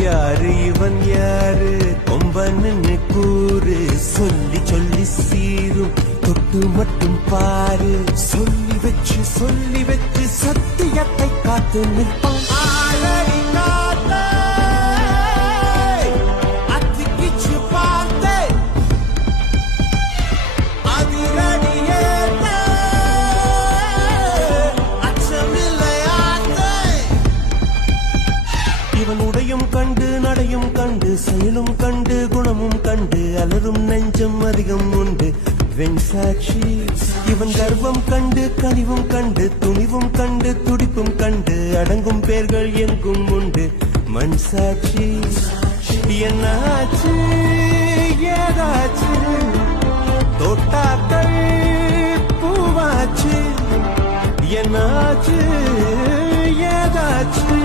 யாரு இவன் யாரு கொம்பன்னு கூறு சொல்லி சொல்லி சீரும் தொட்டு மட்டும் பாரு சொல்லி வச்சு சத்தியத்தை காத்து நிற்பான் இவன் உடையும் கண்டு நடையும் கண்டு செயலும் கண்டு குணமும் கண்டு அலரும் நெஞ்சம் அதிகம் உண்டு வெண்சாட்சி இவன் கர்வம் கண்டு கனிவும் கண்டு துணிவும் கண்டு துடிப்பும் கண்டு அடங்கும் பேர்கள் எங்கும் உண்டு மண் சாட்சி என்னாச்சு ஏதாச்சு தோட்டாக்கள் பூவாச்சு என்னாச்சு ஏதாச்சு